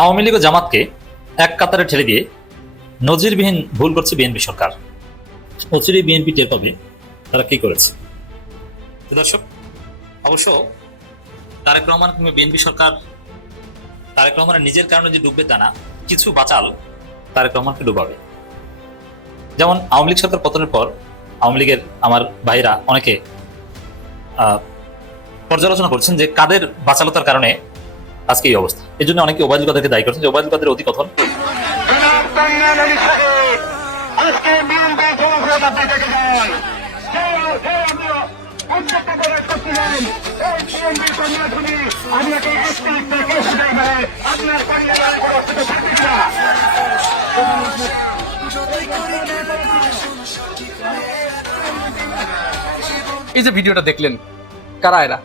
আওয়ামী লীগ ও জামাতকে এক কাতারে ঠেলে দিয়ে নজিরবিহীন ভুল করছে বিএনপি সরকার। অচিরেই বিএনপি টের পাবে তারা কি করেছে। দর্শক, অবশ্য তারেক রহমান কিংবা বিএনপি সরকার তারেক রহমানের নিজের কারণে যে ডুববে তা না, কিছু বাচাল তারেক রহমানকে ডুবাবে। যেমন আওয়ামী লীগ সরকার পতনের পর আওয়ামী লীগের আমার ভাইরা অনেকে পর্যালোচনা করছেন যে কাদের বাচালতার কারণে আজকে এই অবস্থা। এই জন্য অনেকে ওবায়দুল কাদেরকে দায়ী করছেন যে ওবায়দুল কাদের অতি কথন এই যে ভিডিওটা দেখলেন, কারা এরা?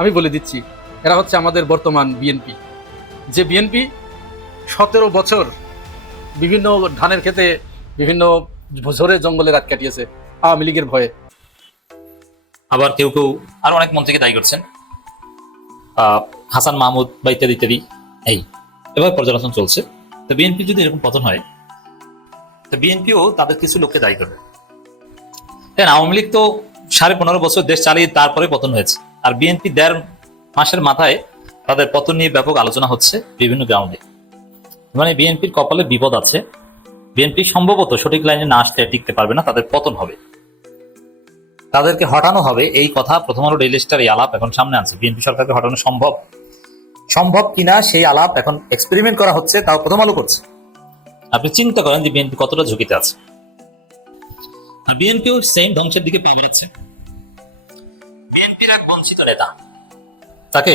আমি বলে দিচ্ছি, এরা হচ্ছে আমাদের বর্তমান বিএনপি। যে বিএনপি 17 বছর বিভিন্ন ধানের ক্ষেতে বিভিন্ন ঝোরে জঙ্গলে রাত কাটিয়েছে আওয়ামী লীগের ভয়ে। আবার কেউ কেউ আরো অনেক মন্ত্রীকে দায়ী করছেন, হাসান মাহমুদ বা ইত্যাদি ইত্যাদি। এভাবে পর্যালোচনা চলছে। তো বিএনপি যদি এরকম পতন হয়, তো বিএনপিও তাদের কিছু লোককে দায়ী করবে। আওয়ামী লীগ তো 15.5 বছর দেশ চালিয়ে তারপরে পতন হয়েছে, আর বিএনপি 1.5 মাসের মাথায় তাদের পতন নিয়ে ব্যাপক আলোচনা হচ্ছে বিভিন্ন গ্রাউন্ডে। মানে বিএনপির কপালে বিপদ আছে। বিএনপি সম্ভবত সঠিক লাইনে না আসতে টিকতে পারবে না, তাদের পতন হবে, তাদেরকে হটানো হবে। এই কথা প্রথম আলো ডেইলি স্টার এই আলাপ এখন সামনে আছে। বিএনপি সরকারকে হটানো সম্ভব কিনা সেই আলাপ এখন এক্সপেরিমেন্ট করা হচ্ছে, তাও প্রথম আলো করছে। আপনি চিন্তা করেন যে বিএনপি কতটা ঝুঁকিতে আছে। বিএনপিও সেম ধ্বংসের দিকে পা বাড়াচ্ছে। বিএনপির এক বঞ্চিত নেতা, তাকে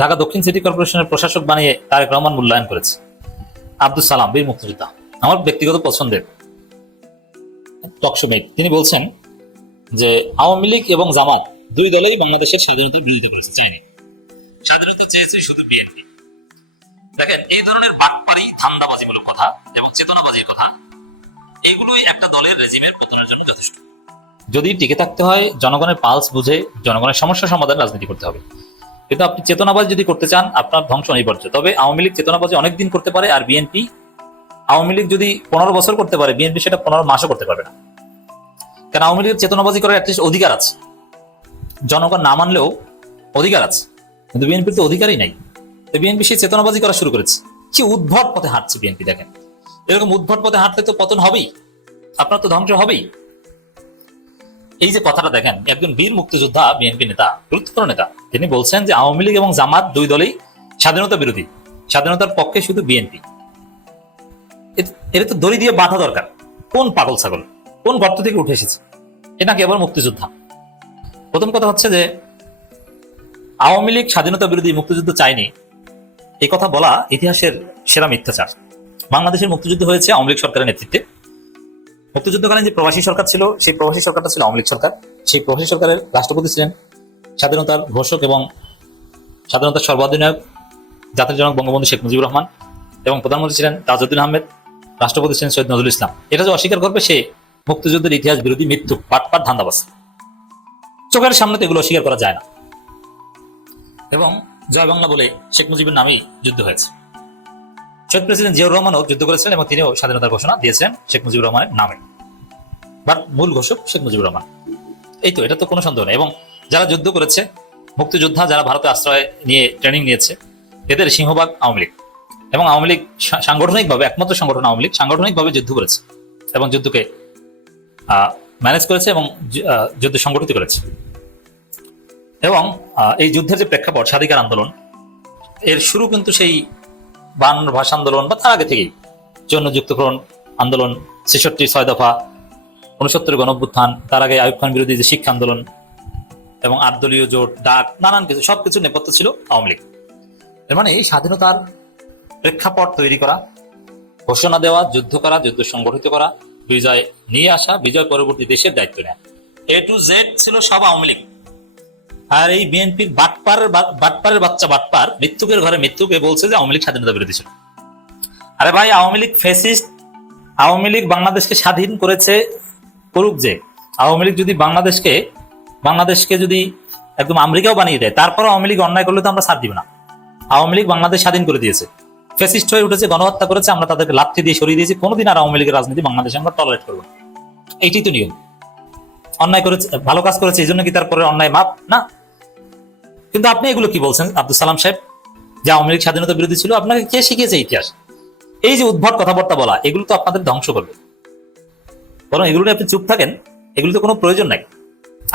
ঢাকা দক্ষিণ সিটি কর্পোরেশনের প্রশাসক বানিয়ে তারেক রহমান মূল্যায়ন করেছে। আব্দুল সালাম, বীর মুক্তিযোদ্ধা, আমার ব্যক্তিগত পছন্দের টকশো মেট। তিনি বলছেন যে আওয়ামী লীগ এবং জামাত দুই দলেই বাংলাদেশের স্বাধীনতার বিরোধিতা করেছে, চায়নি। স্বাধীনতা চেয়েছে শুধু বিএনপি। দেখেন, এই ধরনের বাটপাড়ি, ধান্দাবাজিমূলক কথা এবং চেতনাবাজির কথা, এগুলোই একটা দলের রেজিমের পতনের জন্য যথেষ্ট। যদি টিকে থাকতে হয়, জনগণের পালস বুঝে জনগণের সমস্যা সমাধান রাজনীতি করতে হবে। কিন্তু আপনি চেতনাবাজি যদি করতে চান, আপনার ধ্বংস অনিবার্য। তবে আওয়ামী লীগ চেতনাবাজি অনেকদিন করতে পারে, আর বিএনপি, আওয়ামী লীগ যদি 15 বছর করতে পারে, বিএনপি সেটা 15 মাসও করতে পারবে না। কারণ আওয়ামী লীগের চেতনাবাজি করার অ্যাটলিস্ট অধিকার আছে, জনগণ না মানলেও অধিকার আছে, কিন্তু বিএনপির তো অধিকারই নাই। তো বিএনপি সেই চেতনাবাজি করা শুরু করেছে। কি উদ্ভট পথে হাঁটছে বিএনপি। দেখেন, এরকম উদ্ভট পথে হাঁটলে তো পতন হবেই, আপনার তো ধ্বংস হবেই। এই যে কথাটা দেখেন, একজন বীর মুক্তিযোদ্ধা বিএনপি নেতা, গুরুত্বপূর্ণ নেতা, তিনি বলছেন যে আওয়ামী লীগ এবং জামাত দুই দলেই স্বাধীনতা বিরোধী, স্বাধীনতার পক্ষে শুধু বিএনপি। এটা তো দড়ি দিয়ে বাঁধা দরকার। কোন পাগল ছাগল, কোন গর্ত থেকে উঠে এসেছে? এটা কেবল মুক্তিযোদ্ধা। প্রথম কথা হচ্ছে যে আওয়ামী লীগ স্বাধীনতা বিরোধী, মুক্তিযুদ্ধ চায়নি, এই কথা বলা ইতিহাসের সেরা মিথ্যাচার। বাংলাদেশের মুক্তিযুদ্ধ হয়েছে আওয়ামী লীগ সরকারের নেতৃত্বে। মুক্তিযুদ্ধকালীন যে প্রবাসী সরকার ছিল, সেই প্রবাসী সরকারটা ছিল আওয়ামী লীগ সরকার। সেই প্রবাসী সরকারের রাষ্ট্রপতি ছিলেন স্বাধীনতার ঘোষক এবং স্বাধীনতার সর্বাধিনায়ক জাতির জনক বঙ্গবন্ধু শেখ মুজিবুর রহমান, এবং প্রধানমন্ত্রী ছিলেন তাজউদ্দিন আহমেদ, রাষ্ট্রপতি ছিলেন সৈয়দ নজরুল ইসলাম। এটা যে অস্বীকার করবে, সে মুক্তিযুদ্ধের ইতিহাস বিরোধী, মৃত্যু, পাটপাট, ধান্দাবাজ। চোখের সামনে তো এগুলো অস্বীকার করা যায় না। এবং জয় বাংলা বলে শেখ মুজিবের নামেই যুদ্ধ হয়েছে। শহীদ প্রেসিডেন্ট জিয়াউর রহমানও যুদ্ধ করেছিলেন এবং তিনিও স্বাধীনতার ঘোষণা দিয়েছিলেন শেখ মুজিবুর রহমানের নামে, বাট মূল ঘোষক শেখ মুজিবুর রহমান। এই তো, এটা তো কোনো সন্দেহ নেই। এবং যারা যুদ্ধ করেছে, মুক্তিযোদ্ধা যারা ভারতে আশ্রয় নিয়ে ট্রেনিং নিয়েছে, এদের সিংহভাগ আওয়ামী লীগ। এবং আওয়ামী লীগ সাংগঠনিকভাবে, একমাত্র সংগঠন আওয়ামী লীগ সাংগঠনিকভাবে যুদ্ধ করেছে এবং যুদ্ধকে ম্যানেজ করেছে এবং যুদ্ধ সংগঠিত করেছে। এবং এই যুদ্ধের যে প্রেক্ষাপট, স্বাধিকার আন্দোলন, এর শুরু কিন্তু সেই 52 ভাষা আন্দোলন বা তার আগে থেকেই, যৌন যুক্তকরণ আন্দোলন, 66 6 দফা, 69 গণঅভ্যুত্থান, তার আগে আইয়ুব খান বিরোধী যে শিক্ষা আন্দোলন এবং 8 দলীয় জোট, ডাক, নানান কিছু, সবকিছু নেপথ্য ছিল আওয়ামী লীগ। এর মানে এই স্বাধীনতার প্রেক্ষাপট তৈরি করা, ঘোষণা দেওয়া, যুদ্ধ করা, যুদ্ধ সংগঠিত করা, বিজয় নিয়ে আসা, বিজয় পরবর্তী দেশের দায়িত্ব নেয়া, A to Z ছিল সব আওয়ামী লীগ। আর এই বিএনপির বাটপারের বাচ্চা বাটপার, মৃত্যুকের ঘরে মৃত্যুকে বলছে যে আওয়ামী লীগ স্বাধীনতা বিরোধী ছিল। আরে ভাই, আওয়ামী লীগ ফ্যাসিস্ট। আওয়ামী লীগ বাংলাদেশকে স্বাধীন করেছে, করুক যে। আওয়ামী লীগ যদি বাংলাদেশকে যদি একদম আমেরিকাও বানিয়ে দেয়, তারপর আওয়ামী লীগ অন্যায় করলে তো আমরা ছাড় দিব না। আওয়ামী লীগ বাংলাদেশ স্বাধীন করে দিয়েছে, ফ্যাসিস্ট হয়ে উঠেছে, গণহত্যা করেছে, আমরা তাদেরকে লাথি দিয়ে সরিয়ে দিয়েছি, কোনোদিন আর আওয়ামী লীগের রাজনীতি বাংলাদেশে আমরা টলারেট করবো না। এইটি তো নিয়ম। অন্যায় করেছে, ভালো কাজ করেছে, এই জন্য কি তারপরে অন্যায় মাপ না? কিন্তু আপনি এগুলো কি বলছেন আব্দুল সালাম সাহেব, যে আওয়ামী লীগ স্বাধীনতা বিরোধী ছিল? আপনাকে কে শিখিয়েছে ইতিহাস? এই যে উদ্ভট কথাবার্তা বলা, এগুলো তো আপনাদের ধ্বংস করবে। বরং এগুলো নিয়ে আপনি চুপ থাকেন, এগুলো তো কোনো প্রয়োজন নাই।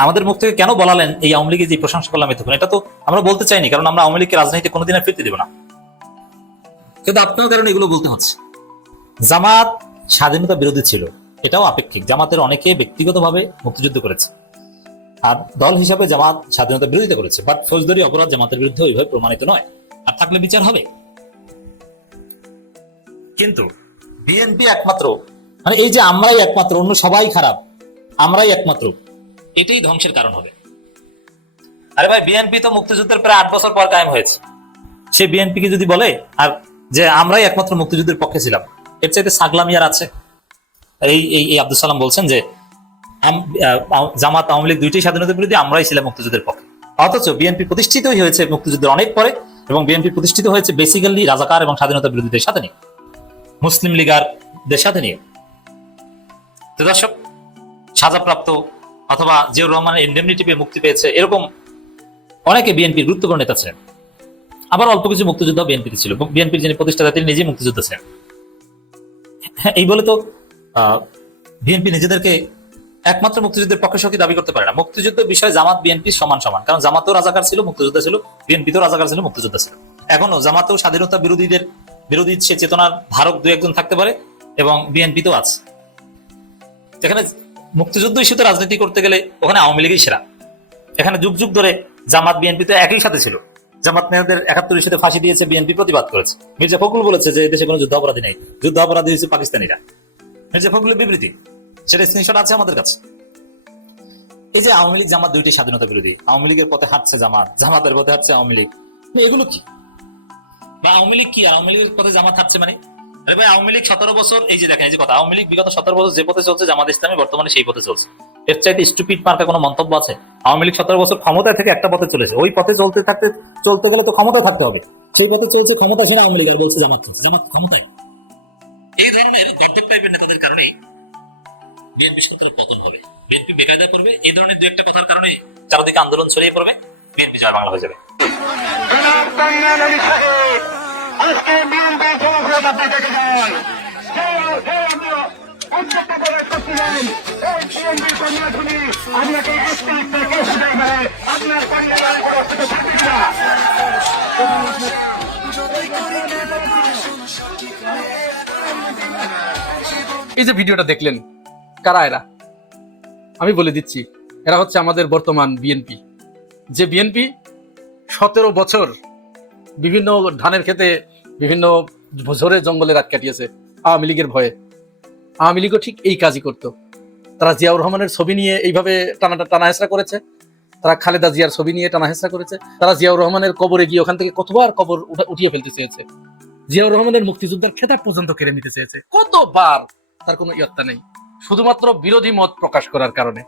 আমাদের মুখ থেকে কেন বলালেন এই আওয়ামী লীগের যে প্রশংসা করলাম এতক্ষণ, এটা তো আমরা বলতে চাইনি, কারণ আমরা আওয়ামী লীগকে রাজনীতিতে কোনোদিন আর ফিরতে দেব না। কিন্তু আপনার কারণে এগুলো বলতে হচ্ছে। জামাত স্বাধীনতা বিরোধী ছিল, এটাও আপেক্ষিক। জামাতের অনেকে ব্যক্তিগতভাবে মুক্তিযুদ্ধ করেছে, আর দল হিসাবে জামাত স্বাধীনতা বিরোধিতা করেছে, বাট ফৌজদারি অপরাধ জামাতের বিরুদ্ধে ওইভাবে প্রমাণিত নয়, আর থাকলে বিচার হবে। কিন্তু বিএনপি একমাত্র, মানে এই যে আমরাই একমাত্র, অন্য সবাই খারাপ, আমরাই একমাত্র, এটাই ধ্বংসের কারণ হবে। আরে ভাই, বিএনপি তো মুক্তিযুদ্ধের প্রায় 8 বছর পর কায়েম হয়েছে। সে বিএনপি কে যদি বলে আর যে আমরাই একমাত্র মুক্তিযুদ্ধের পক্ষে ছিলাম, এর চাইতে ছাগলামি আর আছে? এই এই আব্দুল সালাম বলছেন যে জামাত আওয়ামী লীগ দুইটাই স্বাধীনতা বিরোধী, আমরাই ছিলাম মুক্তিযুদ্ধের পক্ষে। অথচ বিএনপি প্রতিষ্ঠিতই হয়েছে মুক্তিযুদ্ধের অনেক পরে, এবং বিএনপি প্রতিষ্ঠিত হয়েছে বেসিক্যালি রাজাকার এবং স্বাধীনতা বিরোধীদের সাথে নিয়ে, মুসলিম লীগারদের সাথে নিয়ে। তো দর্শক, সাজাপ্রাপ্ত অথবা জিয়াউর রহমানের ইন্ডেমনিটি পেয়ে মুক্তি পেয়েছে এরকম অনেকে বিএনপির গুরুত্বপূর্ণ নেতা ছিলেন। আবার অল্প কিছু মুক্তিযোদ্ধা বিএনপির ছিল, বিএনপির যিনি প্রতিষ্ঠাতা তিনি নিজেই মুক্তিযোদ্ধা ছিলেন। হ্যাঁ, এই বলে তো বিএনপি নিজেদেরকে একমাত্র মুক্তিযুদ্ধের পক্ষে সখী দাবি করতে পারে না। মুক্তিযুদ্ধের বিষয়ে জামাত বিএনপি সমান সমান, কারণ জামাতও রাজাকার ছিল, মুক্তিযোদ্ধা ছিল, বিএনপিতেও রাজাকার ছিল, মুক্তিযোদ্ধা ছিল। এখনো জামাতেও স্বাধীনতা বিরোধী সে চেতনার ধারক দু একজন থাকতে পারে, এবং বিএনপিতেও আছে। যেখানে মুক্তিযুদ্ধ ইস্যুতে রাজনীতি করতে গেলে ওখানে আওয়ামী লীগই সেরা। এখানে যুগ যুগ ধরে জামাত বিএনপি তো একই সাথে ছিল। জামাত মেয়েদের ৭১ ইস্যুতে ফাঁসি দিয়েছে, বিএনপি প্রতিবাদ করেছে। মির্জা ফখরুল বলেছে যে দেশে কোনো যুদ্ধ অপরাধী নেই, যুদ্ধ অপরাধী হয়েছে পাকিস্তানিরা। মির্জা ফখরুলের বিবৃতি, সেটা স্ক্রিনশট আছে আমাদের কাছে। এই যে আওয়ামী লীগ জামাত দুইটি স্বাধীনতা বিরোধী, আওয়ামী লীগের পথে হাঁটছে জামাত, জামাতের পথে হাঁটছে আওয়ামী লীগ, এগুলো কি? বা আওয়ামী লীগ কি, আওয়ামী লীগের পথে জামাত হাঁটছে মানে? আরে ভাই, আওয়ামী লীগ 17 বছর, এই যে দেখেন, এই যে কথা, আওয়ামী লীগ বিগত 17 বছর যে পথে চলছে, জামাত ইসলামী বর্তমানে সেই পথে চলছে। এর চাইতে স্টুপিড মার্কা কোনো মন্তব্য আছে? আওয়ামী লীগ 17 বছর ক্ষমতায় থেকে একটা পথে চলেছে, ওই পথে চলতে গেলে তো ক্ষমতায় থাকতে হবে। সেই পথে চলছে ক্ষমতাসীন আওয়ামী লীগ, আর বলছে জামাত চলছে, জামাত ক্ষমতায়। এই ধরনের গর্দব টাইপের নেতাদের কারণে বিএনপি সরকারের পতন হবে, বিএনপি বেকায়দা করবে। এই ধরনের দু একটা কথার কারণে চারদিকে আন্দোলন ছড়িয়ে পড়বে, বিএনপি জয় বাংলা হয়ে যাবে। আজকে বিএনপি সমস্যা থেকে যায় আপনাকে আপনার এই যে ভিডিওটা দেখলেন, কারা এরা? আমি বলে দিচ্ছি, এরা হচ্ছে আমাদের বর্তমান বিএনপি। যে বিএনপি 17 বছর বিভিন্ন ধানের ক্ষেতে, বিভিন্ন ঝোরে জঙ্গলে রাত কাটিয়েছে আওয়ামী লীগের ভয়ে। আওয়ামী লীগও ঠিক এই কাজই করতো। তারা জিয়াউর রহমানের ছবি নিয়ে এইভাবে টানাহেসরা করেছে, তারা খালেদা জিয়ার ছবি নিয়ে টানাহেসরা করেছে, তারা জিয়াউর রহমানের কবরে গিয়ে ওখান থেকে কতবার কবর উঠিয়ে ফেলতে চেয়েছে, জিয়াউর রহমানের মুক্তিযোদ্ধার খেতাব পর্যন্ত কেড়ে নিতে চেয়েছে, কতবার। তার কোনো ইয়ত্তা নেই, শুধুমাত্র বিরোধী মত প্রকাশ করার কারণে।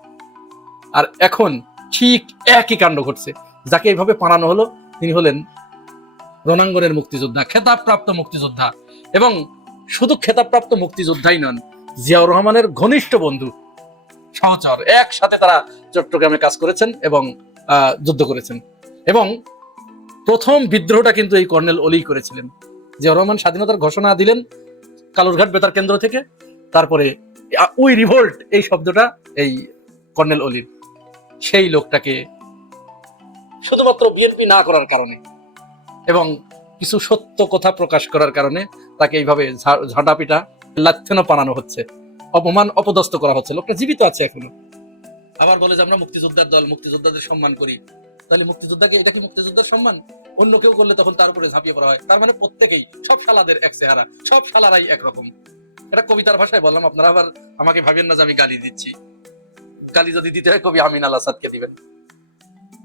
আর এখন ঠিক একই কাণ্ড ঘটছে। যাকে এইভাবে পানানো হলো তিনি হলেন রণাঙ্গনের মুক্তিযোদ্ধা, খেতাবপ্রাপ্ত মুক্তিযোদ্ধা, এবং শুধু খেতাবপ্রাপ্ত মুক্তিযোদ্ধাই নন, জিয়াউর রহমানের ঘনিষ্ঠ বন্ধু, সহচর। একসাথে তারা চট্টগ্রামে কাজ করেছেন এবং যুদ্ধ করেছেন। এবং প্রথম বিদ্রোহটা কিন্তু এই কর্নেল অলি করেছিলেন। জিয়াউর রহমান স্বাধীনতার ঘোষণা দিলেন কালুরঘাট বেতার কেন্দ্র থেকে, তারপরে উই রিভোল্ট এই শব্দটা এই কর্নেল অলির। সেই লোকটাকে শুধুমাত্র বিএনপি না করার কারণে এবং কিছু সত্য কথা প্রকাশ করার কারণে তাকে এইভাবে ঝাঁটাপিটা লাচ্ছানো পানানো হচ্ছে, অপমান অপদস্থ করা হচ্ছে। লোকটা জীবিত আছে এখনো, আবার বলে যে আমরা মুক্তিযোদ্ধার দল, মুক্তিযোদ্ধাদের সম্মান করি। তাহলে মুক্তিযোদ্ধাকে, এটা কি মুক্তিযোদ্ধার সম্মান? অন্য কেউ করলে তখন তার উপরে ঝাঁপিয়ে পড়া হয়। তার মানে প্রত্যেকেই, সব শালাদের এক চেহারা, সব শালারাই একরকম। এটা কবিতার ভাষায় বললাম, আপনারা আবার আমাকে ভাবেন না যে আমি গালি দিচ্ছি। গালি যদি দিতে হয় কবি আমিন আল আসাদকে দিবেন।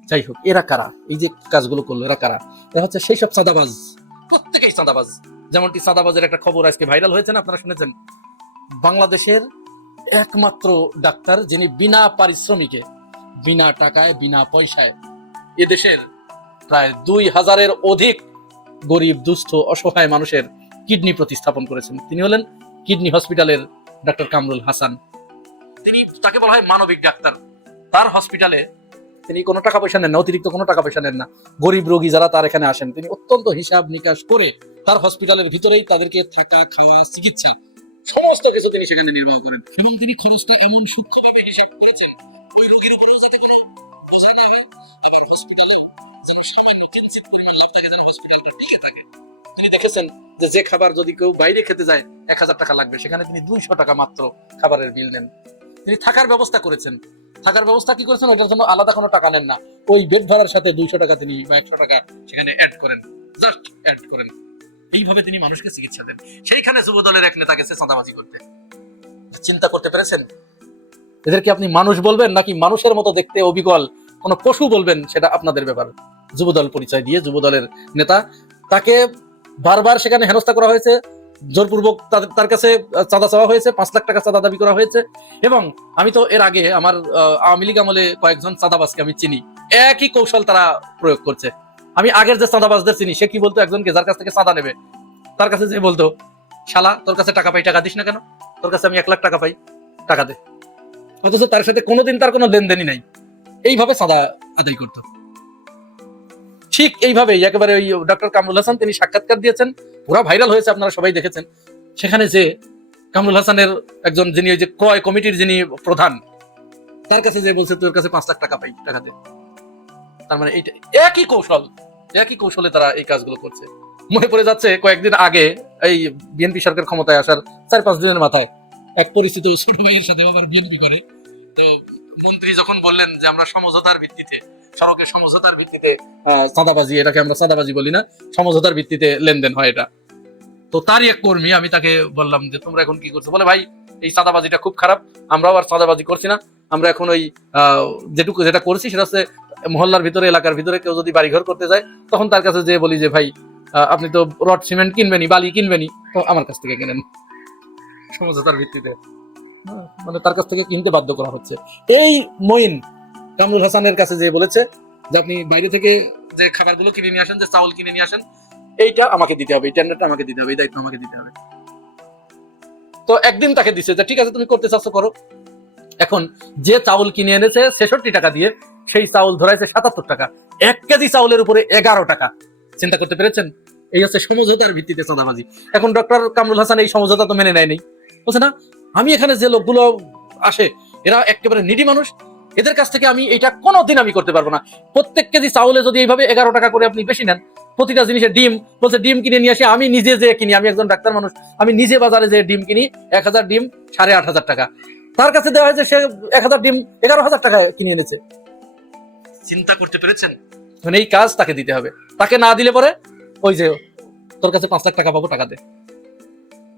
যাই হোক, এরা কারা? এই যে কাজগুলো করলো এরা কারা? এরা হচ্ছে সেই সব চাঁদাবাজ, প্রত্যেকেই চাঁদাবাজ। যেমনটি চাঁদাবাজের একটা খবর আজকে ভাইরাল হয়েছে না, আপনারা শুনেছেন? বাংলাদেশের একমাত্র ডাক্তার যিনি বিনা পারিশ্রমিকে, বিনা টাকায়, বিনা পয়সায় এদেশের প্রায় 2000-এর অধিক গরিব দুস্থ অসহায় মানুষের কিডনি প্রতিস্থাপন করেছেন। তিনি হলেন কিডনি হসপিটালের ডক্টর কামরুল হাসান। তিনি, তাকে বলা হয় মানবিক ডাক্তার। তার হসপিটালে তিনি কোনো টাকা পয়সা নেন না, অতিরিক্ত কোনো টাকা পয়সা নেন না। গরিব রোগী যারা তার এখানে আসেন, তিনি অত্যন্ত হিসাব নিকাশ করে তার হসপিটালের ভিতরেই তাদেরকে থাকা, খাওয়া, চিকিৎসা সমস্ত কিছু তিনি সেখানে নির্বাহ করেন। এবং তিনি খরচটা এমন সূক্ষ্মভাবে হিসাব করেছেন, ওই রোগীর উপরেও যাতে কোনো বোঝা না হয়, আবার হসপিটালেও যেন সামান্য কিঞ্চিত পরিমাণ লাভ থাকে, যেন হসপিটালটা টিকে থাকে। তিনি দেখেছেন যে খাবার যদি কেউ বাইরে খেতে যায় 1000 টাকা লাগবে, সেখানে তিনি 200 টাকা মাত্র খাবারের বিল নেন। তিনি থাকার ব্যবস্থা করেছেন। থাকার ব্যবস্থা কি করেছেন? এটার জন্য আলাদা কোনো টাকা নেন না, ওই বেড ভাড়ার সাথে 200 টাকা তিনি বা 100 টাকা সেখানে অ্যাড করেন, জাস্ট অ্যাড করেন। এইভাবে তিনি মানুষকে চিকিৎসা দেন। সেইখানে যুবদলের এক নেতা গেছে চাঁদাবাজি করতে। চিন্তা করতে পেরেছেন? এদেরকে আপনি মানুষ বলবেন নাকি মানুষের মতো দেখতে অবিকল কোন পশু বলবেন, সেটা আপনাদের ব্যাপার। যুবদল পরিচয় দিয়ে যুবদলের নেতা, তাকে বারবার সেখানে হেনস্থা করা হয়েছে, জোরপূর্বক তার কাছে চাঁদা চাওয়া হয়েছে, 5 লাখ টাকা চাঁদা দাবি করা হয়েছে। এবং আমি তো এর আগে আমার আওয়ামী লীগ আমলে কয়েকজন চাঁদাবাজকে আমি চিনি, একই কৌশল তারা প্রয়োগ করছে। আমি আগের যে চাঁদাবাজদের চিনি, সে কি বলতো? একজনকে যার কাছ থেকে চাঁদা নেবে, তার কাছে যে বলতো, শালা তোর কাছে টাকা পাই, টাকা দিস না কেন? তোর কাছে আমি 1 লাখ টাকা পাই, টাকা দে। অথচ তার সাথে কোনোদিন তার কোনো লেনদেনই নাই। এইভাবে চাঁদা আদায় করতো। ঠিক এইভাবেই একেবারে ওই ডক্টর কামরুল হাসান তিনি সাক্ষাৎকার দিয়েছেন, পুরা ভাইরাল হয়েছে, আপনারা সবাই দেখেছেন। সেখানে যে কামরুল হাসানের একজন, যিনি ওই যে ক্রয় কমিটির যিনি প্রধান, তার কাছে যে বলছে তোর কাছে 5 লাখ টাকা পাই, টাকা দে। তার মানে এইটা একই কৌশল, একই কৌশলে তারা এই কাজগুলো করছে। মনে পড়ে যাচ্ছে কয়েকদিন আগে এই বিএনপি সরকার ক্ষমতায় আসার 4-5 দিনের মাথায় এক পরিচিত ছোট ভাইয়ের সাথে আবার বিএনপি করে। তো মন্ত্রী যখন বললেন যে আমরা সমঝোতার ভিত্তিতে, সড়কের সমঝোতার ভিত্তিতে চাঁদাবাজি, এটাকে আমরা চাঁদাবাজি বলি না, সমঝোতার ভিত্তিতে লেনদেন হয় এটা। তো তারই এক কর্মী, আমি তাকে বললাম যে তোমরা এখন কি করছো? বলে ভাই এই চাঁদাবাজিটা খুব খারাপ, আমরাও আর চাঁদাবাজি করছি না, আমরা এখন ওই যেটা করছি সেটা হচ্ছে মহল্লার ভিতরে, এলাকার ভিতরে কেউ যদি বাড়িঘর করতে যায়, তখন তার কাছে যে বলি যে ভাই আপনি তো রড সিমেন্ট কিনবেনি, বালি কিনবেনি, তো আমার কাছ থেকে কিনেন, সমঝোতার ভিত্তিতে। মানে তার কাছ থেকে কিনতে বাধ্য করা হচ্ছে। এই মঈন কামরুল হাসানের কাছে যে বলেছে যে আপনি বাইরে থেকে যে খাবারগুলো কিনে নিয়ে আসেন, যে চাউল কিনে নিয়ে আসেন, এইটা আমাকে দিতে হবে, এই টেন্ডারটা আমাকে দিতে হবে, এই দায়িত্ব আমাকে দিতে হবে। তো একদিন তাকে দিচ্ছে যে ঠিক আছে তুমি করতে চাচ্ছ করো। এখন যে চাউল কিনে এনেছে 66 টাকা দিয়ে, সেই চাউল ধরাইছে 77 টাকা। 1 কেজি চাউলের উপরে 11 টাকা। চিন্তা করতে পেরেছেন? এই হচ্ছে সমঝোতার ভিত্তিতে চাঁদাবাজি। এখন ডক্টর কামরুল হাসান এই সমঝোতা তো মেনে নেয়নি, বলছে না আমি এখানে যে লোকগুলো আসে এরা একেবারে নিডি মানুষ, এদের কাছ থেকে আমি এইটা কোনোদিন আমি করতে পারবো না। প্রত্যেক কেজি চাউলে যদি এইভাবে 11 টাকা করে আপনি বেশি নেন, প্রতিটা জিনিসের ডিম, বলছে ডিম কিনে নিয়ে আসে, আমি নিজে যে কিনি, আমি একজন ডাক্তার মানুষ, আমি নিজে বাজারে যে ডিম কিনি, 1000 ডিম 8500 টাকা, তার কাছে দেওয়া হয়েছে সে 1000 ডিম 11000 টাকায় কিনে এনেছে। চিন্তা করতে পেরেছেন? মানে এই কাজ তাকে দিতে হবে, তাকে না দিলে পরে ওই যে তোর কাছে 5 লাখ টাকা পাবো, টাকা দে।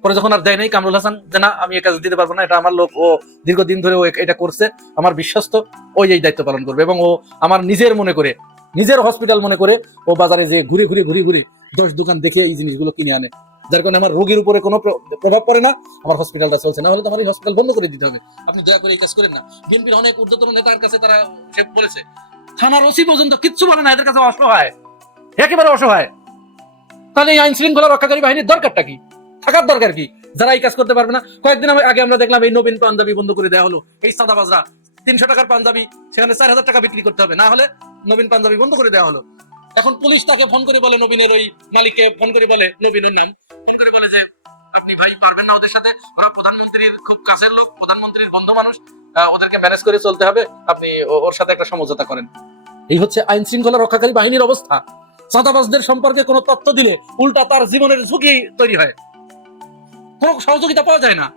পরে যখন আর দেয় নাই কামরুল হাসান যে না আমি এই কাজ দিতে পারবো না, এটা আমার লোক, ও দীর্ঘদিন ধরে ও এটা করছে, আমার বিশ্বস্ত, ওই এই দায়িত্ব পালন করবে। এবং ও আমার নিজের মনে করে, নিজের হসপিটাল মনে করে ও বাজারে যে ঘুরে ঘুরে 10 দোকান দেখে এই জিনিসগুলো কিনে আনে, যার কারণে আমার রোগীর উপরে কোনো প্রভাব পড়ে না, আমার হসপিটালটা চলছে। না হলে তো আমার এই হসপিটাল বন্ধ করে দিতে হবে। আপনি দয়া করে এই কাজ করেন না। বিএনপির অনেক ঊর্ধ্বতন নেতার কাছে তারা সে বলেছে, থানার ওসি পর্যন্ত কিচ্ছু বলে না, এদের কাছে অসহায়, একেবারে অসহায়। তাহলে এই আইন শৃঙ্খলা রক্ষাকারী বাহিনীর দরকারটা কি, থাকার দরকার কি, যারা এই কাজ করতে পারবে না? কয়েকদিন আগে আমরা দেখলাম এই নবীন পাঞ্জাবি বন্ধ করে দেওয়া হলো। এই চাঁদাবাজরা 300 টাকার পাঞ্জাবি সেখানে 4000 টাকা বিক্রি করতে হবে, না হলে নবীন পাঞ্জাবি বন্ধ করে দেওয়া হলো। এখন পুলিশ তাকে ফোন করে বলে, নবীনের ওই মালিককে ফোন করে বলে, নবীনের নাম, ফোন করে বলে যে আপনি ভাই পারবেন না ওদের সাথে, ওরা প্রধানমন্ত্রীর খুব কাছের লোক, প্রধানমন্ত্রীর বন্ধু মানুষ, ওদেরকে ম্যানেজ করে চলতে হবে, আপনি ওর সাথে একটা সমঝোতা করেন। এই হচ্ছে আইন শৃঙ্খলা রক্ষাকারী বাহিনীর অবস্থা। চাঁদাবাজদের সম্পর্কে কোনো তথ্য দিলে উল্টা তার জীবনের ঝুঁকি তৈরি হয়, কোনো সহযোগিতা পাওয়া যায় না।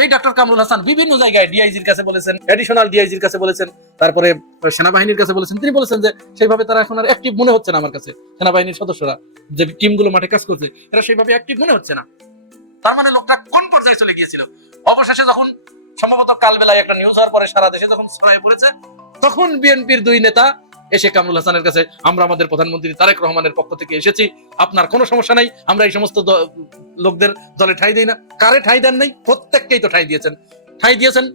এই ডক্টর কামরুল হাসান বিভিন্ন জায়গায় ডিআইজির কাছে বলেছেন, এডিশনাল ডিআইজির কাছে বলেছেন, তারপরে সেনাবাহিনীর কাছে বলেছেন। তিনি বলেছেন যে সেইভাবে তারা এখন আর অ্যাক্টিভ মনে হচ্ছে না আমার কাছে, সেনাবাহিনীর সদস্যরা যে টিমগুলো মাঠে কাজ করছে এরা সেইভাবে অ্যাক্টিভ মনে হচ্ছে না। তার মানে লোকটা কোন পর্যায়ে চলে গিয়েছিল? অবশেষে যখন সম্ভবত কালবেলায় একটা নিউজ হওয়ার পরে সারা দেশে যখন ছড়ায় পড়েছে, তখন বিএনপির 2 নেতা এসে কামরুল হাসানের কাছে, আমরা আমাদের প্রধানমন্ত্রী তারেক রহমানের পক্ষ থেকে এসেছি, আপনার কোনো সমস্যা নাই, আমরা এই সমস্ত লোকদের দলে ঠাঁই দিই না। কারে ঠাঁই দেন নাই? প্রত্যেককেই তো ঠাঁই দিয়েছেন।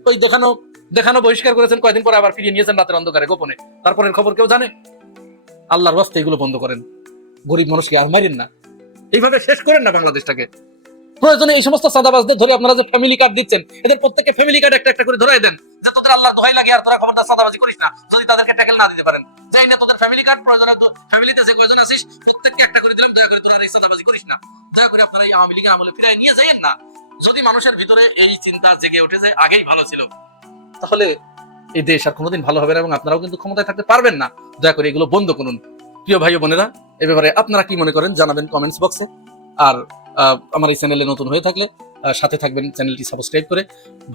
ওই দেখানো বহিষ্কার করেছেন, কয়েকদিন পরে আবার ফিরিয়ে নিয়েছেন রাতের অন্ধকারে গোপনে। তারপরের খবর কেউ জানে? আল্লাহর ওয়াস্তে এগুলো বন্ধ করেন। গরিব মানুষকে আর মারেন না, এইভাবে শেষ করেন না বাংলাদেশটাকে। প্রয়োজনে এই সমস্ত সাদাবাজদের ধরে আপনারা যে ফ্যামিলি কার্ড দিচ্ছেন, এদের প্রত্যেককে ফ্যামিলি কার্ড একটা একটা করে ধরে দেন, যে তোদের আল্লাহ দোহাই লাগে আর তোরা খবরদার সাদাবাজি করিস না, যদি তাদেরকে ট্যাকেল না দিতে পারেন। যাই না তোদের ফ্যামিলি কার্ড, প্রয়োজনে ফ্যামিলিতে যে কয়জন আছিস প্রত্যেককে একটা করে দিলাম, দয়া করে তোরা আর এই সাদাবাজি করিস না, দয়া করে আপনারা এই আওয়ামী লীগের আমলে ফিরাই নিয়ে যাইয়েন না। যদি মানুষের ভিতরে এই চিন্তা জেগে ওঠে যে আগেই ভালো ছিল, তাহলে এই দেশ আর কোনোদিন ভালো হবে না এবং আপনারাও কিন্তু ক্ষমতায় থাকতে পারবেন না। দয়া করে এগুলো বন্ধ করুন। প্রিয় ভাই ও বোনেরা, এ ব্যাপারে আপনারা কি মনে করেন জানাবেন কমেন্টস বক্সে। আর আমার এই চ্যানেলে নতুন হয়ে থাকলে সাথে থাকবেন, চ্যানেলটি সাবস্ক্রাইব করে।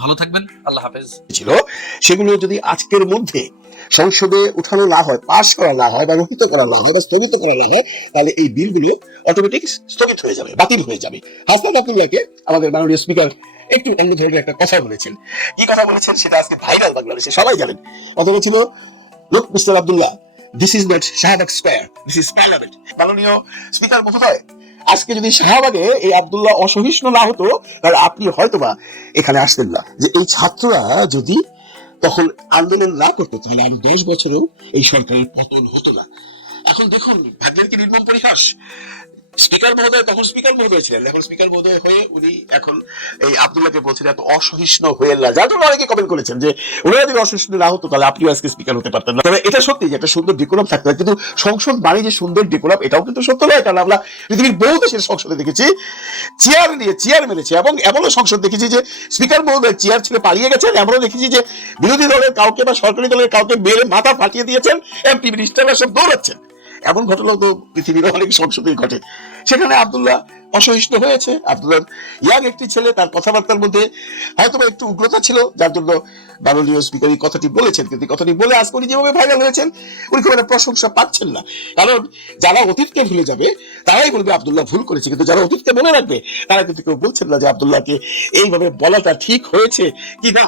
ভালো থাকবেন, আল্লাহ হাফেজ। ছিল সেগুলো যদি আজকের মধ্যে সংসদে উঠানো না হয়, পাশ করা না হয়, বা রহিত করা না হয়, বা স্থগিত করা না হয়, তাহলে এই বিলগুলো অটোমেটিক স্থগিত হয়ে যাবে, বাতিল হয়ে যাবে। হাসনাত আব্দুল্লাহকে আমাদের মাননীয় স্পিকার একটু অন্য ধরনের একটা কথা বলেছেন। কি কথা বলেছেন সেটা আজকে ভাইরাল বাংলাদেশে, সবাই জানেন। কথাটা ছিল, লোক mister Abdullah, this is not Shahbag square, this is parliament. মাননীয় স্পিকার মহোদয়, আজকে যদি শাহবাগে এই আব্দুল্লাহ অসহিষ্ণু না হতো, তাহলে আপনি হয়তোবা এখানে আসতেন না। যে এই ছাত্ররা যদি তখন আন্দোলন না করতো, তাহলে আরো 10 বছরেও এই সরকারের পতন হতো না। এখন দেখুন, ভাগ্যের কি নির্মম পরিহাস। স্পিকার মহোদয় তখন স্পিকার মহোদয় ছিলেন, এখন স্পিকার মহোদয় হয়ে উনি এখন এই আব্দুল্লাহকে বলছেন এত অসহিষ্ণু হয়ে না, যার জন্য অনেকে কমেন্ট করেছেন যে ওরা যদি অসহিষ্ণু না হতো তাহলে আপনিও আজকে স্পিকার হতে পারতেন না। তবে এটা সত্যি যে একটা সুন্দর ডেকোরাম থাকতে হয়, কিন্তু সংসদ মানে যে সুন্দর ডেকোরাম এটাও কিন্তু সত্য নয়। কারণ আমরা পৃথিবীর বহু দেশের সংসদে দেখেছি চেয়ার নিয়ে চেয়ার মেরেছে, এবং এমনও সংসদ দেখেছি যে স্পিকার মহোদয় চেয়ার ছেড়ে পালিয়ে গেছেন, এমনও দেখেছি যে বিরোধী দলের কাউকে বা সরকারি দলের কাউকে মেরে মাথা ফাটিয়ে দিয়েছেন, এমপি মিনিস্টাররা সব দৌড়াচ্ছেন। এমন ঘটনাও তো পৃথিবীর অনেক সংসদে ঘটে। সেখানে আব্দুল্লাহ অসহিষ্ণু হয়েছে। আব্দুল্লাহ ইয়াং একটি ছেলে, তার কথাবার্তার মধ্যে হয়তো একটু উগ্রতা ছিল, যার জন্য মাননীয় স্পিকার এই কথাটি বলেছেন। কিন্তু কথাটি বলে আজকে উনি যেভাবে ভাইরাল হয়েছেন, উনি খুব একটা প্রশংসা পাচ্ছেন না। কারণ যারা অতীতকে ভুলে যাবে তারাই বলবে আব্দুল্লাহ ভুল করেছে, কিন্তু যারা অতীতকে মনে রাখবে তারা কিন্তু কেউ বলছেন না যে আব্দুল্লাহকে এইভাবে বলাটা ঠিক হয়েছে কি না।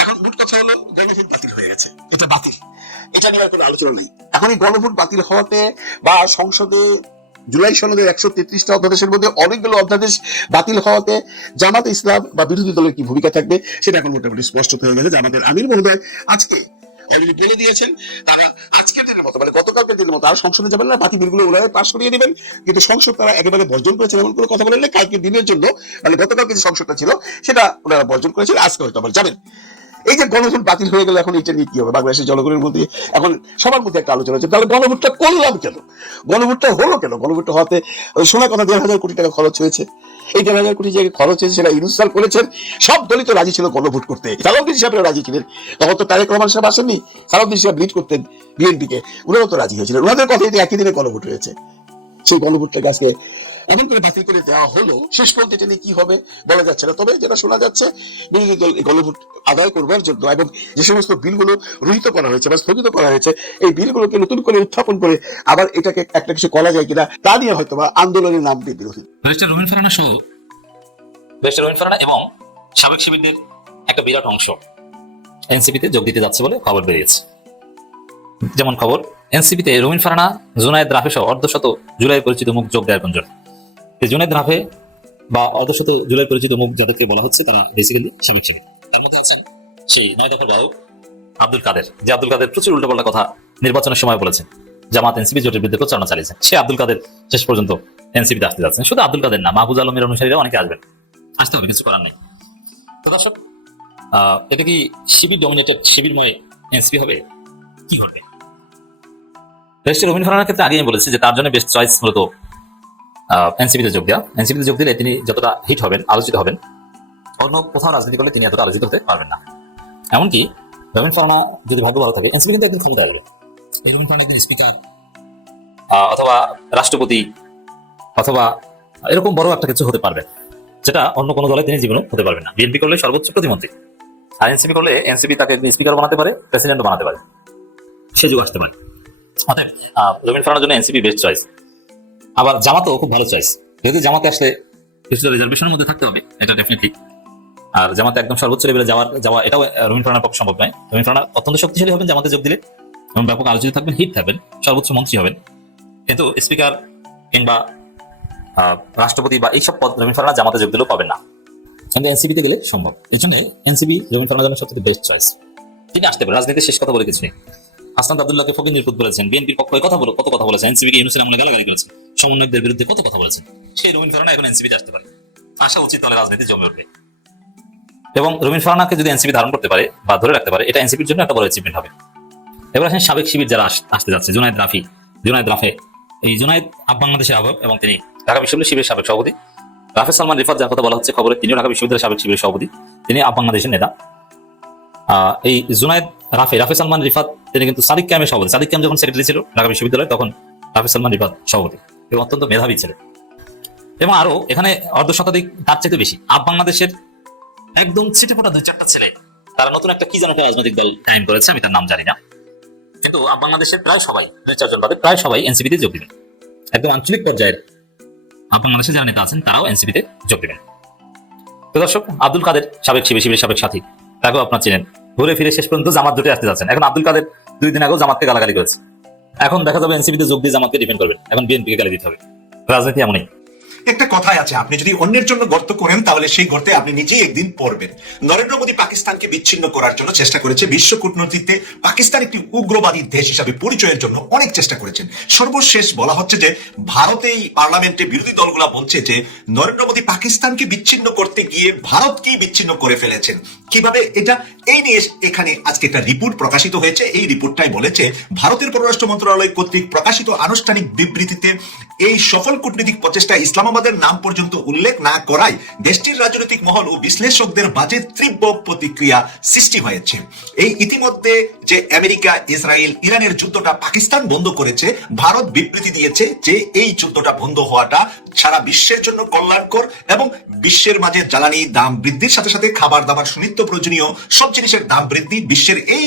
এখন মূল কথা হলো, গণভোট বাতিল হয়ে গেছে, এটা বাতিল, এটা নিয়ে আর কোনো আলোচনা নেই। এখন এই গণভোট বাতিল হওয়াতে বা সংসদে জুলাই সনদের 133টা অধ্যাদেশের মধ্যে অনেকগুলো অধ্যাদেশ বাতিল হওয়াতে জামাতে ইসলাম বা বিরোধী দলের কি ভূমিকা থাকবে সেটা এখন মোটামুটি স্পষ্ট হয়ে গেছে। যে আমাদের আমির মহোদয় আজকে অলরেডি বলে দিয়েছেন, আজকের দিনের মতো মানে গতকালকের দিনের মতো আর সংসদে যাবেন না, বাকি বিলগুলো ওরা পাস করিয়ে নেবেন। কিন্তু সংসদ তারা একেবারে বর্জন করেছেন, এমন কোনো কথা বলেন না। কালকে দিনের জন্য মানে গতকালকে যে সংসদটা ছিল সেটা ওনারা বর্জন করেছেন, আজকে হয়তো আবার যাবেন। এই যে গণভোট বাতিল হয়ে গেল, এখন এটা নিয়ে কি হবে? বাংলাদেশের জনগণের মধ্যে এখন সবার মধ্যে একটা আলোচনা হচ্ছে, তাহলে গণভোটটা করলাম কেন, গণভোটটা হলো কেন? গণভোটটা হতে শোনা কথা 1,500 কোটি টাকা খরচ হয়েছে। এই 1,500 কোটি যে খরচ হয়েছে সেটা ইনস্টল করেছেন, সব দলই তো রাজি ছিল গণভোট করতে। সালাউদ্দিন সাহেবরা রাজি ছিলেন, তখন তো তারেক রহমান সাহেব আসেননি, সালাউদ্দিন সাহেব লিড করতেন বিএনপিকে, ওনারাও তো রাজি হয়েছিলেন। ওনাদের কথা একই দিনে গণভোট হয়েছে। সেই গণভোটটাকে আজকে এমন করে বাতিল করে দেওয়া হলো, শেষ পর্যন্ত এটা নিয়ে কি হবে বলা যাচ্ছে না। তবে যেটা শোনা যাচ্ছে, বিরোধী দল গণভোট আদায় করবার জন্য এবং যে সমস্ত বিলগুলো রহিত করা হয়েছে বা স্থগিত করা হয়েছে, এই বিলগুলোকে নতুন করে উত্থাপন করে আবার এটাকে একটা কিছু করা যায় কিনা তা নিয়ে হয়তো বা আন্দোলনের নাম দিয়ে বিরোধী ব্যারিস্টার রবিন ফারহানা সহ ব্যারিস্টার রবিন ফারহানা এবং সাবেক শিবিরদের একটা বিরাট অংশ এনসিপিতে যোগ দিতে যাচ্ছে বলে খবর বেরিয়েছে। যেমন খবর, এনসিপিতে রবিন ফারহানা, জুনায়েদ রাফে সহ অর্ধশত জুলাই পরিচিত মুখ যোগ দেওয়ার গুঞ্জন। জুনায়েদ রাফে বা অর্ধশত জুলাই পরিচিত মুখ যাদেরকে বলা হচ্ছে তারা বেসিক্যালি সাবেক শিবির। তার মধ্যে আছেন সেই 9 দফার গায়ক আব্দুল কাদের, যে আব্দুল কাদের প্রচুর উল্টোপাল্টা কথা নির্বাচনের সময় বলেছেন, জামাত এনসিপি জোটের বিরুদ্ধে প্রচারণা চালিয়েছেন। সে আব্দুল কাদের শেষ পর্যন্ত এনসিপিতে আসতে যাচ্ছেন। শুধু আব্দুল কাদের না, মাহফুজ আলমের অনুসারীরা অনেকে আসবেন, আসতে হবে, কিছু করার নেই। তো দর্শক, এটা কি শিবির ডমিনেটেড, শিবিরময় এনসিপি হবে? কি ঘটবে? ব্যারিস্টার রবিন ফারহানার ক্ষেত্রে আগেই বলেছি যে তার জন্য বেস্ট চয়েস মূলত এনসিপিতে যোগ দেওয়া। এনসিপিতে যোগ দিলে তিনি যতটা হিট হবেন, আলোচিত হবেন, অন্য কোথাও রাজনীতি করলে তিনি এতটা আলোচিত হতে পারবেন না। এমনকি রবিন ফারহানা যদি ভাগ্য ভালো থাকে, এনসিপি কিন্তু একদিন ক্ষমতায় আসবে। এই রবিন ফারহানা একদিন স্পিকার অথবা রাষ্ট্রপতি অথবা এরকম বড় একটা কিছু হতে পারবে, যেটা অন্য কোনো দলে তিনি জীবনেও হতে পারবেন না। বিএনপি করলে সর্বোচ্চ প্রতিমন্ত্রী, আর এনসিপি করলে এনসিপি তাকে একদিন স্পিকার বানাতে পারে, প্রেসিডেন্টও বানাতে পারে, সে যুগ আসতে পারে। অতএব রবিন ফারহানার জন্য এনসিপি বেস্ট চয়েস। আবার জামাতও খুব ভালো চয়েস, যেহেতু জামাতে আসলে কিছুটা রিজার্ভেশনের মধ্যে থাকতে হবে, এটা ডেফিনেটলি। আর জামাতে একদম সর্বোচ্চ লেভেলে যাওয়া এটাও রবিন ফারহানার পক্ষে সম্ভব নয়। রবিন ফারহানা অত্যন্ত শক্তিশালী হবেন জামাতে যোগ দিলে, এবং ব্যাপক আলোচিত থাকবেন, হিট থাকবেন, সর্বোচ্চ মন্ত্রী হবেন, কিন্তু স্পিকার কিংবা রাষ্ট্রপতি বা এইসব পদ রবিন ফারহানা জামাতে যোগ দিলেও পাবেন না, কিন্তু এনসিপিতে গেলে সম্ভব। এর জন্য এনসিপি রবিন ফারহানার জন্য সবচেয়ে বেস্ট চয়েস। তিনি আসতে পারেন, রাজনীতির শেষ কথা বলে কিছু নেই। হাসনাত আব্দুল্লাহকে ফকির নির্পুত বলেছেন, বিএনপির পক্ষে কত কথা বলেছেন, এনসিপিকে ইউনূসের আমলে গালাগালি করেছেন, সমন্বয়কদের বিরুদ্ধে কত কথা বলেছেন। সেই রুমিন ফারহানা এখন এনসিপিতে আসতে পারে, আসা উচিত, তাহলে রাজনীতি জমে উঠবে। এবং রুমিন ফারহানাকে যদি এনসিপি ধারণ করতে পারে বা ধরে রাখতে পারে, এটা এনসিপির জন্য একটা বড় অ্যাচিভমেন্ট হবে। এবার আসেন সাবেক শিবির যারা আসতে যাচ্ছে, জুনায়েদ রাফে। এই জুনায়েদ বাংলাদেশের আহ্বায়ক এবং তিনি ঢাকা বিশ্ববিদ্যালয় শিবিরের সাবেক সভাপতি। রাফে সালমান রিফাত, যার কথা বলা হচ্ছে খবরে, তিনিও ঢাকা বিশ্ববিদ্যালয়ের সাবেক শিবিরের সভাপতি, তিনি বাংলাদেশের নেতা। এই জুনায়েদ রাফে সালমান রিফাত তিনি কিন্তু সাদিক ক্যামের সভাপতি। সাদিক ক্যাম যখন সেক্রেটারি ছিল ঢাকা বিশ্ববিদ্যালয়, তখন রাফে সালমান রিফাত সভাপতি, এবং অত্যন্ত মেধাবী ছিলেন। এবং আরো এখানে অর্ধশতাধিক তার চাইতে বেশি বাংলাদেশের একদম ছিটেফোঁটা 2-4টা ছেলে, তারা নতুন একটা কি যেন একটা রাজনৈতিক দল কায়েম করেছে, আমি তার নাম জানি না, কিন্তু বাংলাদেশের প্রায় সবাই, 2-4 জন বাদে প্রায় সবাই এনসিপিতে যোগ দিবেন। একদম আঞ্চলিক পর্যায়ের বাংলাদেশে যারা নেতা আছেন তারাও এনসিপিতে যোগ দিবেন। তো দর্শক, আব্দুল কাদের সাবেক শিবিরের সাবেক সাথী, তাকেও আপনার চেনেন। ঘুরে ফিরে শেষ পর্যন্ত জামাত দুটো আসতে যাচ্ছেন। এখন আব্দুল কাদের 2 দিন আগেও জামাতকে গালাগালি করেছে, এখন দেখা যাবে এনসিপিতে যোগ দিয়ে জামাতকে ডিফেন্ড করবেন। এখন বিএনপিকে গালি দিতে হবে। রাজনীতি এমনই। একটা কথাই আছে, আপনি যদি অন্যের জন্য গর্ত করেন তাহলে সেই গর্তে আপনি নিজেই একদিন পড়বেন। নরেন্দ্র মোদী পাকিস্তানকে বিচ্ছিন্ন করার জন্য চেষ্টা করেছে। বিশ্ব কূটনীতিতে পাকিস্তান একটি উগ্রবাদী দেশ হিসাবে পরিচয়ের জন্য অনেক চেষ্টা করেছেন। সর্বশেষ বলা হচ্ছে যে ভারতেই পার্লামেন্টে বিরোধী দলগুলো বলছে যে নরেন্দ্র মোদী পাকিস্তানকে বিচ্ছিন্ন করতে গিয়ে ভারতকেই বিচ্ছিন্ন করে ফেলেছেন। কিভাবে এটা, এই নিয়ে এখানে আজকে একটা রিপোর্ট প্রকাশিত হয়েছে। এই রিপোর্টটাই বলেছে ভারতের পররাষ্ট্র মন্ত্রণালয় কর্তৃক প্রকাশিত আনুষ্ঠানিক বিবৃতিতে এই সফল কূটনৈতিক প্রচেষ্টা ইসলামাবাদের নাম পর্যন্ত উল্লেখ না করায় দেশটির রাজনৈতিক মহল ও বিশ্লেষকদের মাঝে তীব্র প্রতিক্রিয়া সৃষ্টি হয়েছে। এই ইতিমধ্যে যে আমেরিকা, ইসরায়েল, ইরানের যুদ্ধটা পাকিস্তান বন্ধ করেছে, ভারত বিবৃতি দিয়েছে যে এই যুদ্ধটা বন্ধ হওয়াটা সারা বিশ্বের জন্য কল্যাণকর এবং বিশ্বের মাঝে জ্বালানি দাম বৃদ্ধির সাথে সাথে খাবার দাবার সুনিত্য প্রয়োজনীয় সব জিনিসের দাম বৃদ্ধি, বিশ্বের এই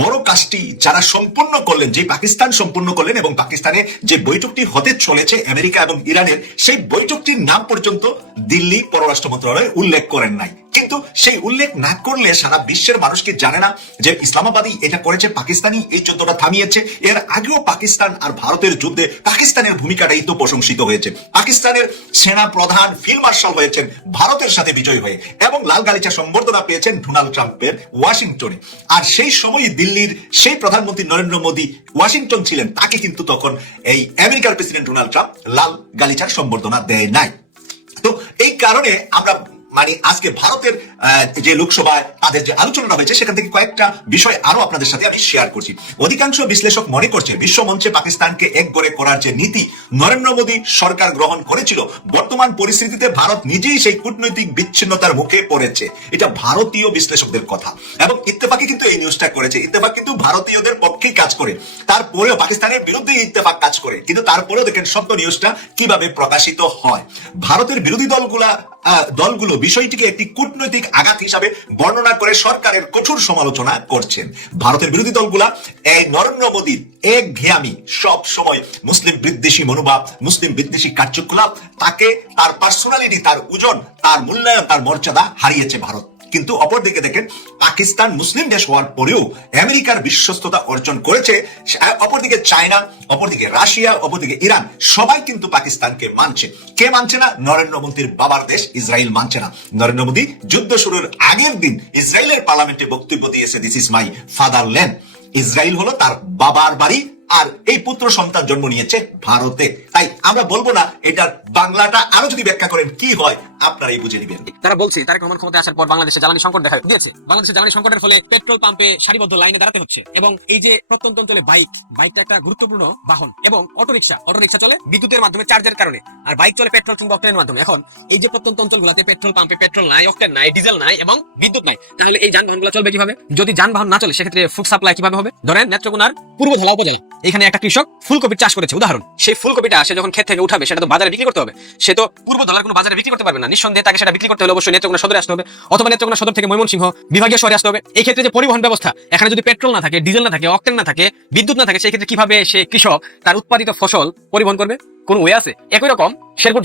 বড় কাজটি যারা সম্পূর্ণ করলেন, যে পাকিস্তান সম্পূর্ণ করলেন, এবং পাকিস্তানে যে বৈঠকটি হতে চলেছে আমেরিকা এবং ইরানের, সেই বৈঠকটির নাম পর্যন্ত দিল্লি পররাষ্ট্র মন্ত্রণালয় উল্লেখ করেন নাই। কিন্তু সেই উল্লেখ না করলে সারা বিশ্বের মানুষ কি জানে না যে ইসলামাবাদই এটা করেছে, পাকিস্তানি এই যুদ্ধটা থামিয়েছে। এর আগেও পাকিস্তান আর ভারতের যুদ্ধে পাকিস্তানের ভূমিকাটাই তো প্রশংসিত হয়েছে। পাকিস্তানের সেনা প্রধান ফিল্ড মার্শাল হয়েছেন ভারতের সাথে বিজয় হয়ে, এবং লাল গালিচা সম্বর্ধনা পেয়েছেন ডোনাল্ড ট্রাম্পের ওয়াশিংটনে। আর সেই সময় দিল্লির সেই প্রধানমন্ত্রী নরেন্দ্র মোদী ওয়াশিংটন ছিলেন, তাকে কিন্তু তখন এই আমেরিকার প্রেসিডেন্ট ডোনাল্ড ট্রাম্প লাল গালিচার সম্বর্ধনা দেয় নাই। তো এই কারণে আমরা আজকে ভারতের যে লোকসভায় তাদের যে আলোচনাটা হয়েছে সেখান থেকে কয়েকটা বিষয় আরো আপনাদের সাথে আমি শেয়ার করছি। অধিকাংশ বিশ্লেষক মনে করছে বিশ্বমঞ্চে পাকিস্তানকে একগরে করার যে নীতি নরেন্দ্র মোদী সরকার গ্রহণ করেছিল, বর্তমান পরিস্থিতিতে ভারত নিজেই সেই কূটনৈতিক বিচ্ছিন্নতার মুখে পড়েছে। এটা ভারতীয় বিশ্লেষকদের কথা, এবং ইত্তেফাকে কিন্তু এই নিউজটা করেছে। ইত্তেফাক কিন্তু ভারতীয়দের পক্ষেই কাজ করে, তারপরেও পাকিস্তানের বিরুদ্ধে ইত্তেফাক কাজ করে, কিন্তু তারপরেও দেখেন সত্য নিউজটা কিভাবে প্রকাশিত হয়। ভারতের বিরোধী দলগুলো বিষয়টিকে একটি কূটনৈতিক আঘাত হিসাবে বর্ণনা করে সরকারের কঠোর সমালোচনা করছেন। ভারতের বিরোধী দলগুলা এই নরেন্দ্র মোদীর একঘেয়ামি, সব সময় মুসলিম বিদ্বেষী মনোভাব, মুসলিম বিদ্বেষী কার্যকলাপ, তাকে তার পার্সোনালিটি, তার ওজন, তার মূল্যায়ন, তার মর্যাদা হারিয়েছে ভারত। কিন্তু অপরদিকে দেখেন পাকিস্তান মুসলিম দেশ হওয়ার পরেও আমেরিকার বিশ্বস্ততা অর্জন করেছে। অপরদিকে চায়না, অপরদিকে রাশিয়া, অপরদিকে ইরান, সবাই কিন্তু পাকিস্তানকে মানছে। কে মানছে না? নরেন্দ্র মোদীর বাবার দেশ ইসরায়েল মানছে না। নরেন্দ্র মোদী যুদ্ধ শুরুর আগের দিন ইসরায়েলের পার্লামেন্টে বক্তব্য দিয়েছে, this is my fatherland. Israel হলো তার বাবার বাড়ি, আর এই পুত্র সন্তান জন্ম নিয়েছে ভারতে। তাই আমরা বলবো না, এটার বাংলাটা আরো যদি ব্যাখ্যা করেন কি হয় আপনারাই বুঝে নেবেন। তারা বলছে তারেক রহমান ক্ষমতায় আসার পর বাংলাদেশে জ্বালানি সংকট দেখা দিয়েছে। বাংলাদেশে জ্বালানি সংকটের ফলে পেট্রোল পাম্পে সারিবদ্ধ লাইনে দাঁড়াতে হচ্ছে, এবং এই যে প্রত্যন্ত অঞ্চলে বাইকটা একটা গুরুত্বপূর্ণ বাহন, এবং অটোরিকশা চলে বিদ্যুতের মাধ্যমে, চার্জের কারণে, আর বাইক চলে পেট্রোল কিংবা অক্টেনের মাধ্যমে। এখন এই যে প্রত্যন্ত অঞ্চলগুলোতে পেট্রোল পাম্পে পেট্রোল নাই, অক্টেন নাই, ডিজেল নাই এবং বিদ্যুৎ নাই, তাহলে এই যানবাহনগুলো চলবে কিভাবে? যদি যানবাহন না চলে সেক্ষেত্রে ফুড সাপ্লাই কিভাবে হবে? ধরেন নেত্রকোনার পূর্ব ধলা উপজেলা, এখানে একটা কৃষক ফুলকপির চাষ করেছে, উদাহরণ। সেই ফুলকপিটা সে যখন ক্ষেত থেকে উঠাবে সেটা তো বাজারে বিক্রি করতে হবে। সে তো পূর্ব ধলার কোনো বাজারে বিক্রি করতে পারবে না, নিঃসন্দেহে তাকে সেটা বিক্রি করতে হলে অবশ্যই নেত্রকোনা সদরে আসতে হবে, অথবা নেত্রকোনা সদর থেকে ময়মনসিংহ বিভাগীয় শহরে আসতে হবে। এই ক্ষেত্রে যে পরিবহন ব্যবস্থা, এখানে যদি পেট্রোল না থাকে, ডিজেল না থাকে, অক্টেন না থাকে, বিদ্যুৎ না থাকে, সেই ক্ষেত্রে কিভাবে সে কৃষক তার উৎপাদিত ফসল পরিবহন করবে? কোন ওয়ে আছে? একই রকম শেরপুর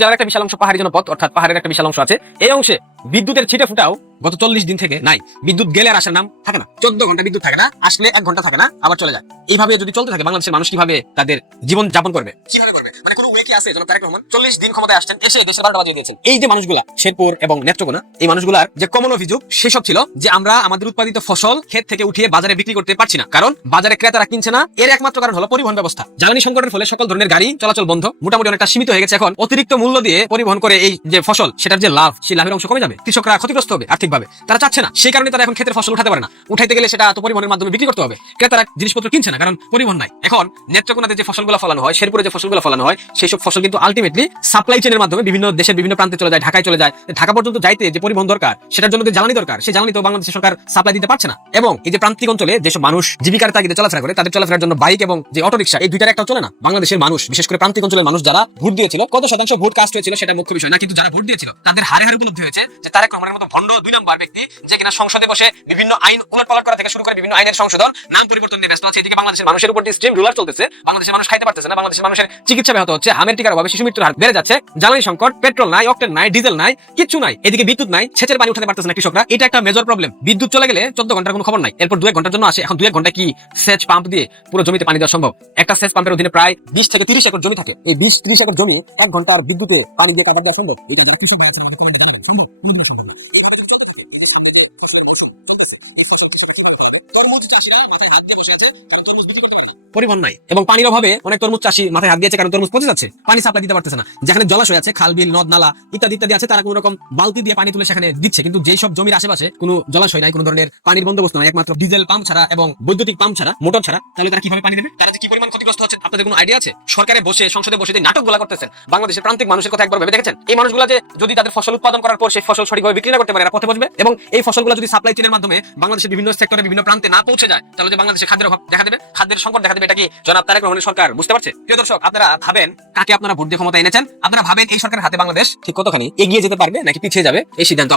জেলার একটা বিশাল অংশ পাহাড়ি জনপদ, অর্থাৎ পাহাড়ের একটা বিশাল অংশ আছে। এই অংশে বিদ্যুতের ছিটে ফুটাও গত 40 দিন থেকে নাই। বিদ্যুৎ গেলে আর আসার নাম থাকে না, 14 ঘন্টা বিদ্যুৎ থাকে না, আসলে 1 ঘন্টা থাকে না, আবার চলে যায়। এইভাবে যদি চলতে থাকে বাংলাদেশের মানুষ কিভাবে তাদের জীবন যাপন করবে? কিভাবে করবে? মানে কোনো ওয়ে কি আছে? যেন তারেক রহমান 40 দিন ক্ষমতায় আসছেন, এসে দেশের 12টা বাজিয়ে দিয়েছেন। এই যে মানুষগুলা শেরপুর এবং নেত্রকোনা, এই মানুষগুলার যে কমন অভিযোগ সেসব ছিল যে আমরা আমাদের উৎপাদিত ফসল ক্ষেত থেকে উঠিয়ে বাজারে বিক্রি করতে পারছি না, কারণ বাজারে ক্রেতারা কিনছে না। এর একমাত্র কারণ হলো পরিবহন ব্যবস্থা। জ্বালানি সংকটের ফলে সকল ধরনের গাড়ি চলাচল চলাচল বন্ধ, মোটামুটি অনেকটা সীমিত হয়ে গেছে। এখন অতিরিক্ত মূল্য দিয়ে পরিবহন করে এই যে ফসল, সেটার যে লাভ, সেই লাভের অংশ কমে যাবে, কৃষকরা ক্ষতিগ্রস্ত হবে আর্থিকভাবে। তারা চাচ্ছে না, সেই কারণে তারা এখন ক্ষেতের ফসল উঠাতে পারে না। উঠাইতে গেলে সেটা তো পরিবহনের মাধ্যমে বিক্রি করতে হবে, ক্রেতারা জিনিসপত্র কিনছে না, কারণ পরিবহন নাই। এখন নেত্রকোনাতে যে ফসলগুলো ফলানো হয়, শেরপুরে যে ফসলগুলো ফলানো হয়, সেই সব ফসল কিন্তু আলটিমেটলি সাপ্লাই চেনের মাধ্যমে বিভিন্ন দেশের বিভিন্ন প্রান্তে চলে যায়, ঢাকায় চলে যায়। ঢাকা পর্যন্ত যাইতে যে পরিবহন দরকার, সেটার জন্য যে জ্বালানি দরকার, সেই জ্বালানি তো বাংলাদেশ সরকার সাপ্লাই দিতে পারছে না। এবং এই যে প্রান্তিক অঞ্চলে যেসব মানুষ জীবিকার তাগিদে চলাফেরা করে, তাদের চলাফেরার জন্য বাইক এবং যে অটোরিকশা, এই দুইটার একটা চলে না। বাংলাদেশের মানুষ, বিশেষ করে প্রান্তিক অঞ্চলের মানুষ যারা ভোট দিয়েছিল, কত শতাংশ ভোট কাস্ট হয়েছিল সেটা মুখ্য বিষয় না, কিন্তু যারা ভোট দিয়েছিল তাদের হারে হারে উপলব্ধি হয়েছে যে তারেক রহমানের মতো ভণ্ড 2 নম্বর ব্যক্তি, যে কিনা সংসদে বসে বিভিন্ন আইন উলটপালট করা থেকে শুরু করে বিভিন্ন আইনের সংশোধন, নাম পরিবর্তন নিয়ে ব্যস্ত আছে। এদিকে বাংলাদেশের মানুষের উপর স্ট্রিম রুলার চলতেছে, বাংলাদেশের মানুষ খাইতে পারতেছে না, বাংলাদেশের মানুষের চিকিৎসা ব্যাহত হচ্ছে, হামের টিকার অভাবে শিশু মৃত্যুর হার বেড়ে যাচ্ছে, জ্বালানি সংকট, পেট্রোল নাই, অক্টেন নাই, ডিজেল নাই, কিচ্ছু নাই। এদিকে বিদ্যুৎ নাই, সেচের পানি উঠাতে পারতেছে না কৃষকরা। এটা একটা মেজর প্রবলেম। বিদ্যুৎ চলে গেলে 14 ঘন্টার কোনো খবর নাই, এরপর 2-1 ঘন্টার জন্য আসে। এখন 2-1 ঘন্টা কি সেচ পাম্প দিয়ে পুরো জমিতে পানি দেওয়া সম্ভব? একটা সেচ পাম্পের অধীনে প্রায় 20 থেকে 30 একর জমি থাকে। এই 20-30 একর জমি 1 ঘন্টার বিদ্যুতে পানি দিয়ে কাটা দেওয়া সম্ভব? এটা যারা কৃষক ভাই আছেন ওরা কমেন্টে জানাবেন, সম্ভব? কোনোদিনও সম্ভব না। এইভাবে যদি চলতে থাকে, এই সামনে যে ফসলের মাস চলতেছে, এই ফসল কৃষকের কি পারবে? তরমুজ চাষিরা মাথায় হাত দিয়ে বসে আছে, কারণ তরমুজ বিক্রি করতে পারে না। পরিবহন নাই এবং পানির অভাবে অনেক তরমুজ চাষি মাথায় হাত দিয়েছে, কারণ তরমুজ পচে যাচ্ছে, পানি সাপ্লাই দিতে পারতেছে না। যেখানে জলাশয় আছে, খাল বিল নদ নালা ইত্যাদি ইত্যাদি আছে, তারা কোনো রকম বালতি দিয়ে পানি তুলে সেখানে দিচ্ছে, কিন্তু যেই সব জমির আশেপাশে কোনো জলাশয় নাই, কোনো ধরনের পানির বন্দোবস্ত নাই, একমাত্র ডিজেল পাম্প ছাড়া এবং বৈদ্যুতিক পাম্প ছাড়া, মোটর ছাড়া, তাহলে তারা কিভাবে পানি দেবে? তারা যে কি পরিমাণ ক্ষতিগ্রস্ত হচ্ছে আপনাদের কোনো আইডিয়া আছে? সরকারে বসে, সংসদে বসে যে নাটকগুলো করতেছেন, বাংলাদেশের প্রান্তিক মানুষের কথা একবার ভেবে দেখেছেন? এই মানুষগুলো যে যদি তাদের ফসল উৎপাদন করার পর সেই ফসল সঠিকভাবে বিক্রি না করতে পারে, এরা পথে বসবে। এবং এই ফসলগুলো যদি সাপ্লাই চেনের মাধ্যমে বাংলাদেশের বিভিন্ন সেক্টরে, বিভিন্ন প্রান্তে না পৌঁছে যায়, তাহলে যে বাংলাদেশে খাদ্যের অভাব দেখা দেবে, খাদ্যের সংকট দেখা দেবে। এটা কি জনাব তারেক রহমানের সরকার বুঝতে পারছে? প্রিয় দর্শক, আপনারা ভাবেন কাকে আপনারা ভোট দিয়ে ক্ষমতা এনেছেন? আপনারা ভাবেন এই সরকারের হাতে বাংলাদেশ ঠিক কতখানি এগিয়ে যেতে পারবে নাকি পিছিয়ে যাবে? এই সিদ্ধান্ত